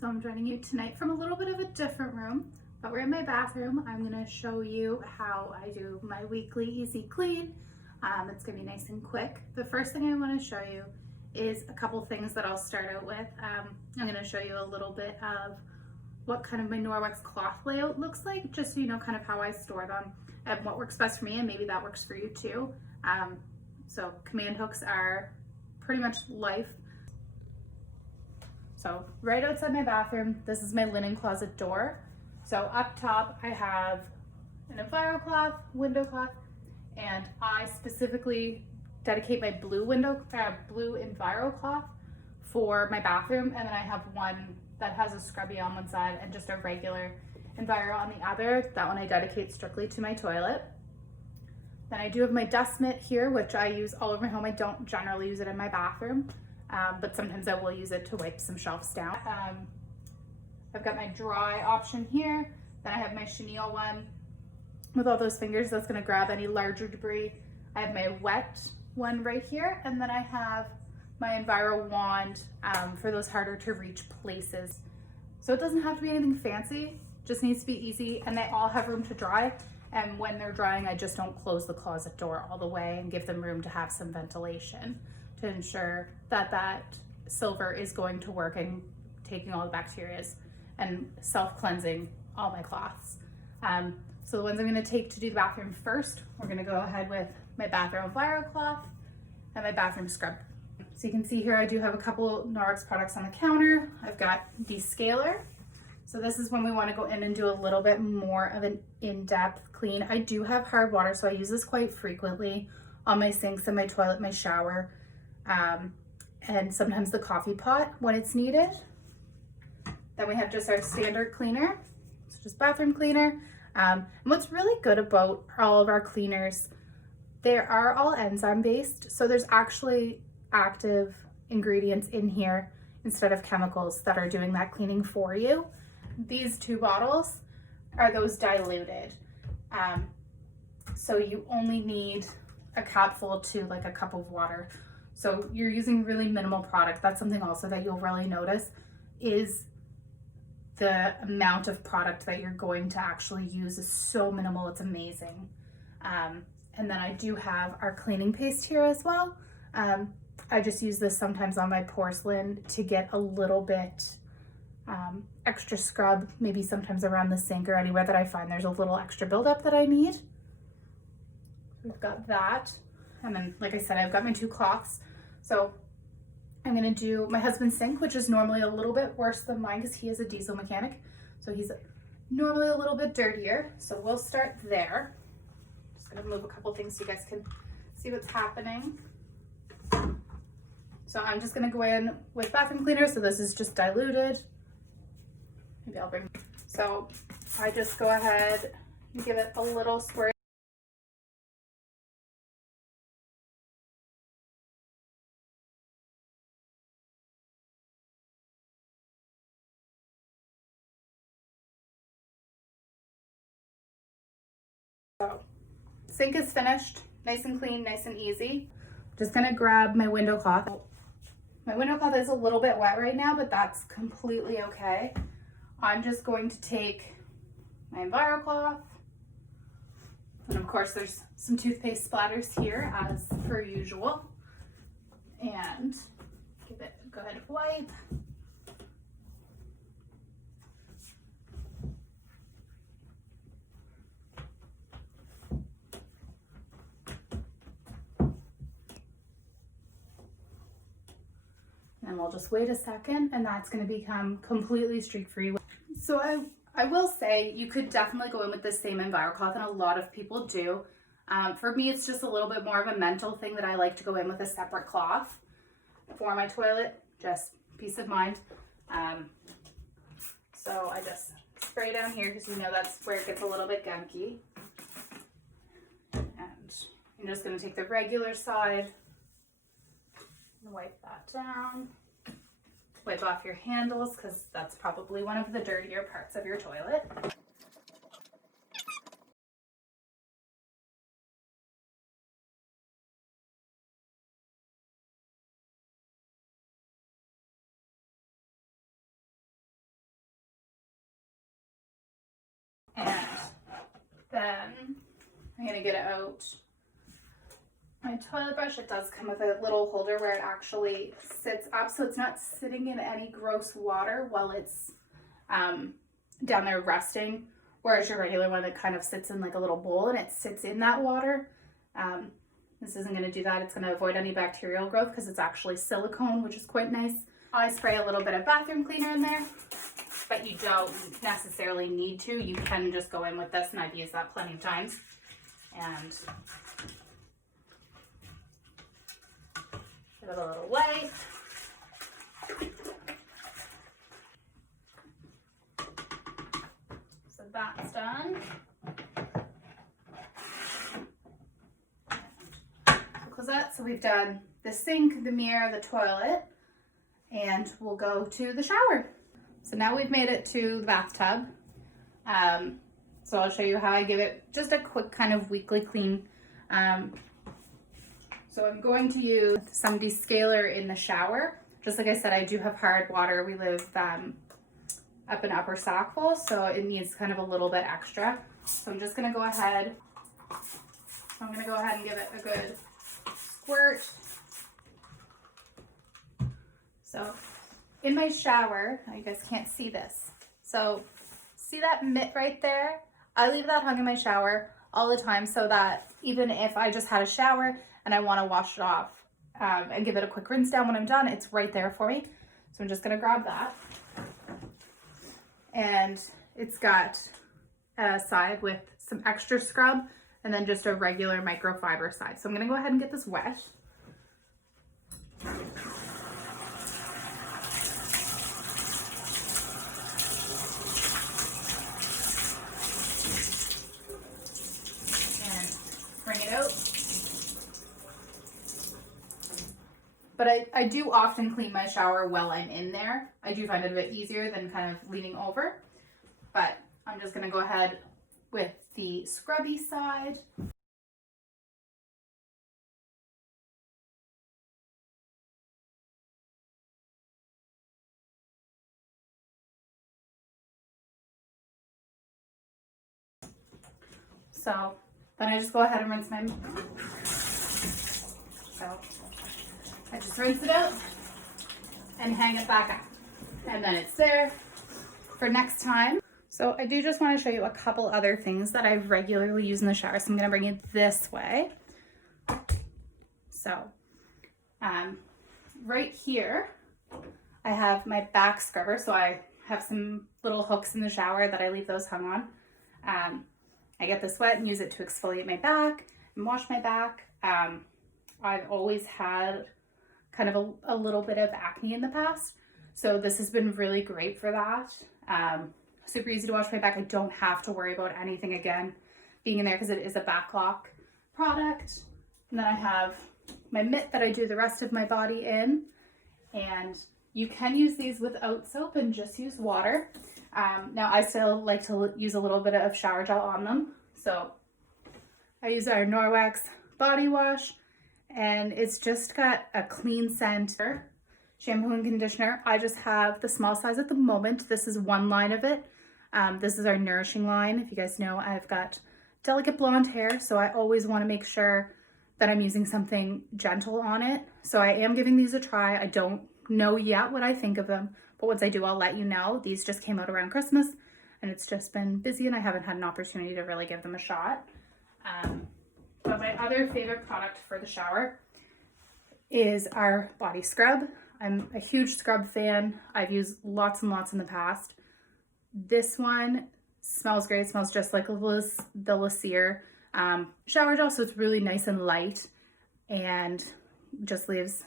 So I'm joining you tonight from a little bit of a different room, but we're in my bathroom. I'm gonna show you how I do my weekly easy clean. It's gonna be nice and quick. The first thing I wanna show you is a couple things that I'll start out with. I'm gonna show you a little bit of what kind of my Norwex cloth layout looks like, just so you know kind of how I store them and what works best for me, and maybe that works for you too. So command hooks are pretty much life. So right outside my bathroom, this is my linen closet door. So up top, I have an EnviroCloth, window cloth, and I specifically dedicate my blue EnviroCloth for my bathroom, and then I have one that has a scrubby on one side and just a regular Enviro on the other. That one I dedicate strictly to my toilet. Then I do have my dust mitt here, which I use all over my home. I don't generally use it in my bathroom, but sometimes I will use it to wipe some shelves down. I've got my dry option here. Then I have my chenille one with all those fingers that's gonna grab any larger debris. I have my wet one right here, and then I have my Enviro wand for those harder to reach places. So it doesn't have to be anything fancy, just needs to be easy, and they all have room to dry. And when they're drying, I just don't close the closet door all the way and give them room to have some ventilation to ensure that that silver is going to work and taking all the bacteria and self-cleansing all my cloths. So the ones I'm gonna take to do the bathroom first, we're gonna go ahead with my bathroom EnviroCloth and my bathroom scrub. So you can see here I do have a couple Norwex products on the counter. I've got Descaler. So this is when we want to go in and do a little bit more of an in-depth clean. I do have hard water, so I use this quite frequently on my sinks and my toilet, my shower, and sometimes the coffee pot when it's needed. Then we have just our standard cleaner, so just bathroom cleaner. And what's really good about all of our cleaners, they are all enzyme based, so there's actually active ingredients in here instead of chemicals that are doing that cleaning for you. These two bottles are those diluted. So you only need a capful to like a cup of water. So you're using really minimal product. That's something also that you'll really notice is the amount of product that you're going to actually use is so minimal, it's amazing. And then I do have our cleaning paste here as well. I just use this sometimes on my porcelain to get a little bit extra scrub, maybe sometimes around the sink or anywhere that I find there's a little extra buildup that I need. We've got that. And then, like I said, I've got my two cloths. So I'm gonna do my husband's sink, which is normally a little bit worse than mine because he is a diesel mechanic. So he's normally a little bit dirtier. So we'll start there. Just gonna move a couple things so you guys can see what's happening. So I'm just gonna go in with bathroom cleaner. So this is just diluted. Maybe I'll bring, so I just go ahead and give it a little squirt. So sink is finished, nice and clean, nice and easy. Just gonna grab my window cloth. My window cloth is a little bit wet right now, but that's completely okay. I'm just going to take my EnviroCloth, and of course there's some toothpaste splatters here as per usual, and give it a good wipe. And we'll just wait a second, and that's going to become completely streak-free. So I will say you could definitely go in with the same EnviroCloth, and a lot of people do. For me, it's just a little bit more of a mental thing that I like to go in with a separate cloth for my toilet, just peace of mind. So I just spray down here because you know that's where it gets a little bit gunky. And I'm just going to take the regular side and wipe that down. Wipe off your handles because that's probably one of the dirtier parts of your toilet. And then I'm gonna get out my toilet brush. It does come with a little holder where it actually sits up, so it's not sitting in any gross water while it's down there resting, whereas your regular one that kind of sits in like a little bowl and it sits in that water. This isn't going to do that. It's going to avoid any bacterial growth because it's actually silicone, which is quite nice. I spray a little bit of bathroom cleaner in there, but you don't necessarily need to. You can just go in with this, and I've used that plenty of times. And give it a little wipe. So that's done. Close that. So we've done the sink, the mirror, the toilet, and we'll go to the shower. So now we've made it to the bathtub. So I'll show you how I give it just a quick kind of weekly clean. So I'm going to use some descaler in the shower. Just like I said, I do have hard water. We live up in Upper Sackville, so it needs kind of a little bit extra. So I'm just gonna go ahead. I'm gonna go ahead and give it a good squirt. So in my shower, you guys can't see this. So see that mitt right there? I leave that hung in my shower all the time so that even if I just had a shower and I want to wash it off and give it a quick rinse down when I'm done, it's right there for me. So I'm just going to grab that. And it's got a side with some extra scrub and then just a regular microfiber side. So I'm going to go ahead and get this wet. Bring it out. But I do often clean my shower while I'm in there. I do find it a bit easier than kind of leaning over. But I'm just gonna go ahead with the scrubby side. So then I just go ahead and rinse my, so I just rinse it out and hang it back up. And then it's there for next time. So I do just want to show you a couple other things that I regularly use in the shower. So I'm going to bring it this way. So right here, I have my back scrubber. So I have some little hooks in the shower that I leave those hung on. I get this wet and use it to exfoliate my back and wash my back. I've always had kind of a little bit of acne in the past, so this has been really great for that. Super easy to wash my back. I don't have to worry about anything again being in there because it is a back lock product. And then I have my mitt that I do the rest of my body in, and you can use these without soap and just use water. Now I still like to use a little bit of shower gel on them. So I use our Norwex body wash, and it's just got a clean scent. Shampoo and conditioner. I just have the small size at the moment. This is one line of it. This is our nourishing line. If you guys know, I've got delicate blonde hair, so I always want to make sure that I'm using something gentle on it. So I am giving these a try. I don't know yet what I think of them, but once I do, I'll let you know. These just came out around Christmas, and it's just been busy, and I haven't had an opportunity to really give them a shot. But my other favorite product for the shower is our body scrub. I'm a huge scrub fan. I've used lots and lots in the past. This one smells great. It smells just like the Lacier shower gel, so it's really nice and light and just leaves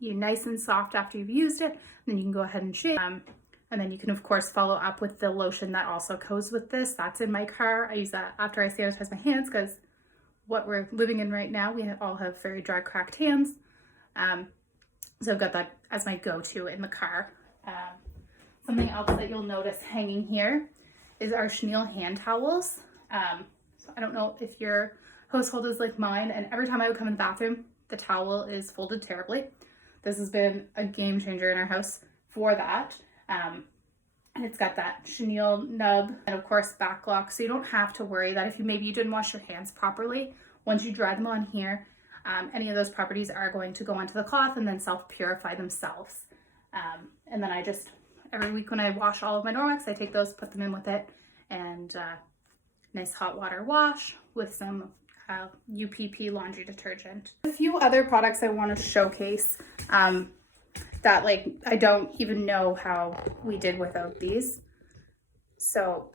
you nice and soft after you've used it. And then you can go ahead and shave. And then you can, of course, follow up with the lotion that also goes with this. That's in my car. I use that after I sanitize my hands because what we're living in right now, we all have very dry, cracked hands. So I've got that as my go-to in the car. Something else that you'll notice hanging here is our chenille hand towels. So I don't know if your household is like mine, and every time I would come in the bathroom, the towel is folded terribly. This has been a game changer in our house for that. And it's got that chenille nub and of course back lock. So you don't have to worry that if maybe you didn't wash your hands properly, once you dry them on here, any of those properties are going to go onto the cloth and then self-purify themselves. And then I just, every week when I wash all of my Norwex, I take those, put them in with it, and nice hot water wash with some UPP laundry detergent. A few other products I want to showcase that like I don't even know how we did without these. So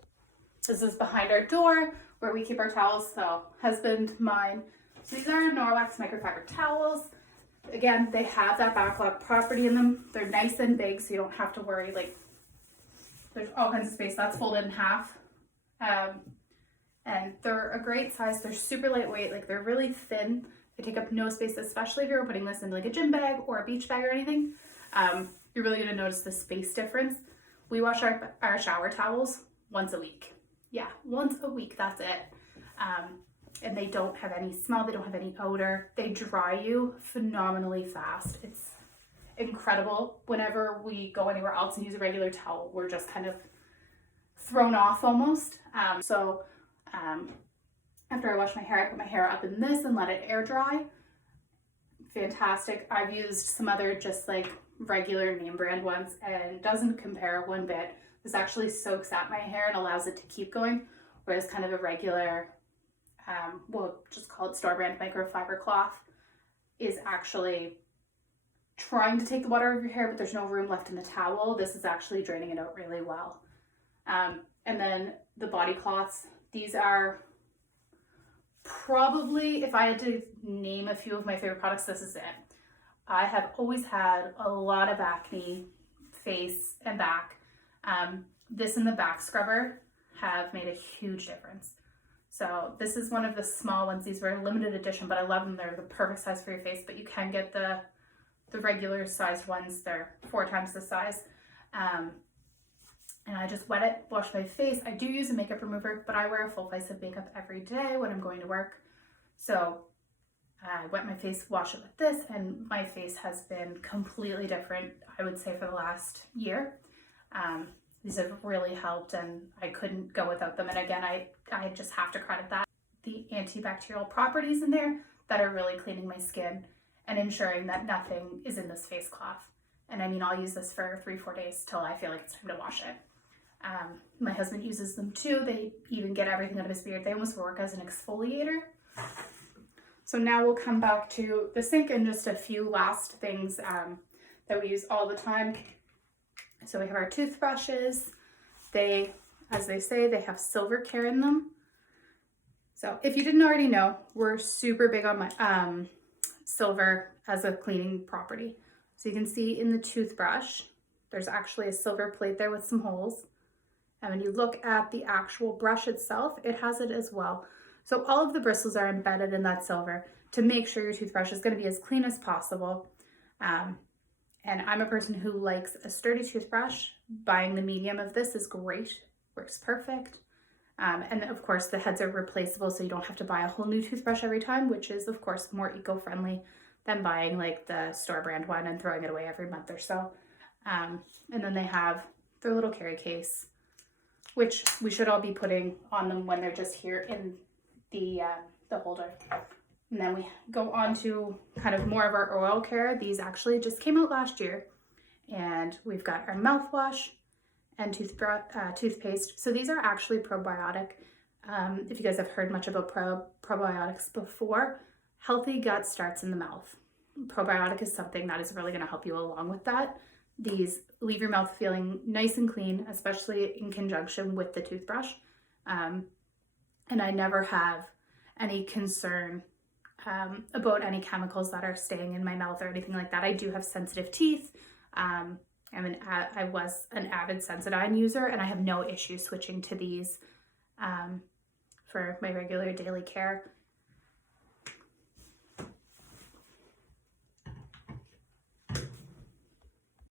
this is behind our door where we keep our towels. So husband, mine. So these are Norwex microfiber towels. Again, they have that backlog property in them. They're nice and big, so you don't have to worry. Like there's all kinds of space. That's folded in half. And they're a great size. They're super lightweight. Like they're really thin. They take up no space, especially if you're putting this in like a gym bag or a beach bag or anything. You're really gonna notice the space difference. We wash our shower towels once a week. Yeah, once a week, that's it. And they don't have any smell, they don't have any odor. They dry you phenomenally fast. It's incredible. Whenever we go anywhere else and use a regular towel, we're just kind of thrown off almost. After I wash my hair, I put my hair up in this and let it air dry. Fantastic. I've used some other just like regular name brand ones and it doesn't compare one bit. This actually soaks out my hair and allows it to keep going, whereas kind of a regular, we'll just call it store brand microfiber cloth, is actually trying to take the water out of your hair, but there's no room left in the towel. This is actually draining it out really well. And then the body cloths, these are probably, if I had to name a few of my favorite products, this is it. I have always had a lot of acne, face and back. This and the back scrubber have made a huge difference. So this is one of the small ones. These were limited edition, but I love them. They're the perfect size for your face, but you can get the regular sized ones. They're 4 times the size. And I just wet it, wash my face. I do use a makeup remover, but I wear a full face of makeup every day when I'm going to work. So I wet my face, wash it with this, and my face has been completely different, I would say, for the last year. These have really helped and I couldn't go without them. And again, I just have to credit that. The antibacterial properties in there that are really cleaning my skin and ensuring that nothing is in this face cloth. And I mean, I'll use this for 3-4 days till I feel like it's time to wash it. My husband uses them too. They even get everything out of his beard. They almost work as an exfoliator. So now we'll come back to the sink and just a few last things that we use all the time. So we have our toothbrushes. They, as they say, they have silver care in them. So if you didn't already know, we're super big on my silver as a cleaning property. So you can see in the toothbrush, there's actually a silver plate there with some holes. And when you look at the actual brush itself, it has it as well. So all of the bristles are embedded in that silver to make sure your toothbrush is going to be as clean as possible. And I'm a person who likes a sturdy toothbrush. Buying the medium of this is great, works perfect. And of course the heads are replaceable, so you don't have to buy a whole new toothbrush every time, which is of course more eco-friendly than buying like the store brand one and throwing it away every month or so. And then they have their little carry case, which we should all be putting on them when they're just here in the holder. And then we go on to kind of more of our oral care. These actually just came out last year. And we've got our mouthwash and toothpaste. So these are actually probiotic. If you guys have heard much about probiotics before, healthy gut starts in the mouth. Probiotic is something that is really going to help you along with that. These leave your mouth feeling nice and clean, especially in conjunction with the toothbrush. And I never have any concern about any chemicals that are staying in my mouth or anything like that. I do have sensitive teeth. I was an avid Sensodyne user and I have no issue switching to these for my regular daily care.